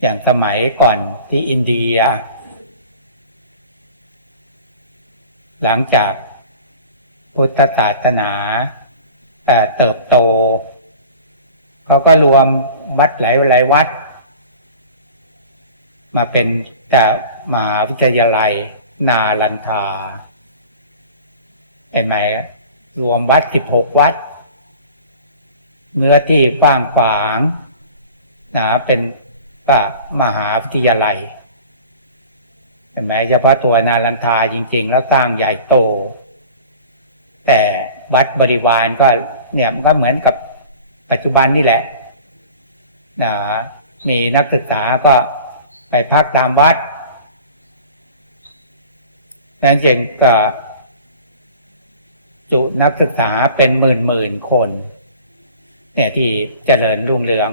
อย่างสมัยก่อนที่อินเดีย หลังจากพุทธศาสนาเเติบโต เขาก็รวมวัดหลายหลายวัด มาเป็นแต่มหาวิทยาลัยนาลันทาเห็นไหมรวมวัดสิบหกวัด เนื้อที่กว้างขวางนะเป็น ก็มหาวิทยาลัยเห็นไหมเฉพาะตัวนาลันทาจริง ๆ แล้วสร้างใหญ่โต แต่วัดบริวารก็เนี่ยมันก็เหมือนกับปัจจุบันนี่แหละนะมีนักศึกษาก็ไปพักตามวัดนั้นจึงก็จุนักศึกษาเป็นหมื่นหมื่นๆคน เนี่ยที่เจริญรุ่งเรือง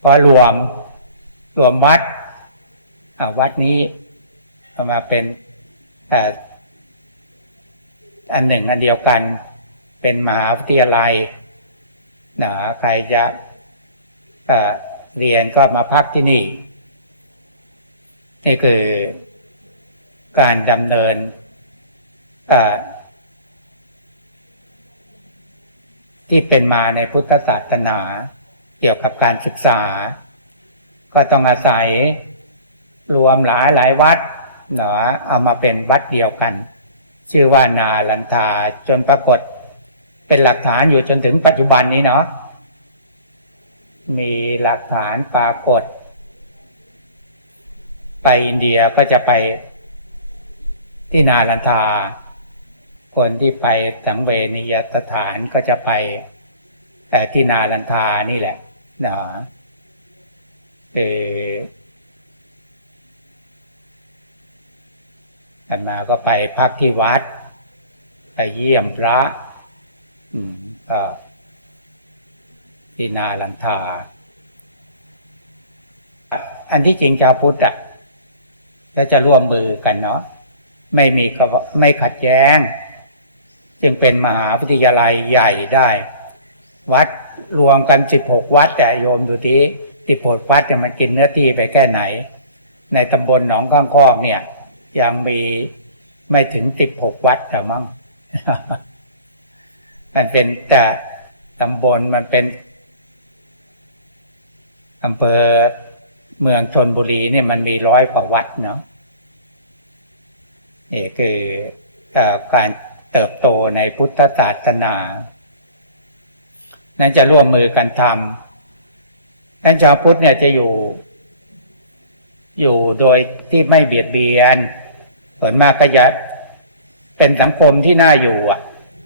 เพอรวม รวมวัดวัดนี้มาเป็นอันหนึ่งอันเดียวกัน เป็นมหาวิทยาลัยนะใครจะเรียนก็มาพักที่นี่ นี่คือการดำเนินที่เป็นมาในพุทธศาสนา เกี่ยวกับการศึกษา ก็ต้องอาศัยรวมหลายหลายวัดเนาะเอามาเป็นวัดเดียวกัน ชื่อว่านาลันทาจนปรากฏเป็นหลักฐานอยู่จนถึงปัจจุบันนี้เนาะมีหลักฐานปรากฏ ไปอินเดียก็จะไปที่นาลันทา คนที่ไปสังเวนิยสถานก็จะไปแต่ที่นาลันทานี่แหละเนาะ คือกันมาก็ไปพักที่วัด ไปเยี่ยมพระอืมก็ที่นาลันทา อันที่จริงชาวพุทธอะก็จะร่วมมือกันเนาะไม่มีไม่ขัดแย้ง จึงเป็นมหาวิทยาลัยใหญ่ได้ วัดรวมกันสิบหกวัดแต่โยมดูที่ สิบหกวัดเนี่ยมันกินเนื้อที่ไปแค่ไหน ในตำบลหนองข้างคอกเนี่ย ยังมีไม่ถึงสิบหกวัดแต่มั้งมันเป็นแต่ตำบลมันเป็นอำเภอเมืองชนบุรีเนี่ยมันมีร้อยกว่าวัดเนาะนี่คือเอ่อการเติบโตในพุทธศาสนา นั้นจะร่วมมือกันทำ ท่านชาวพุทธเนี่ยจะอยู่ อยู่โดยที่ไม่เบียดเบียนส่วนมากก็จะเป็นสังคมที่น่าอยู่อะ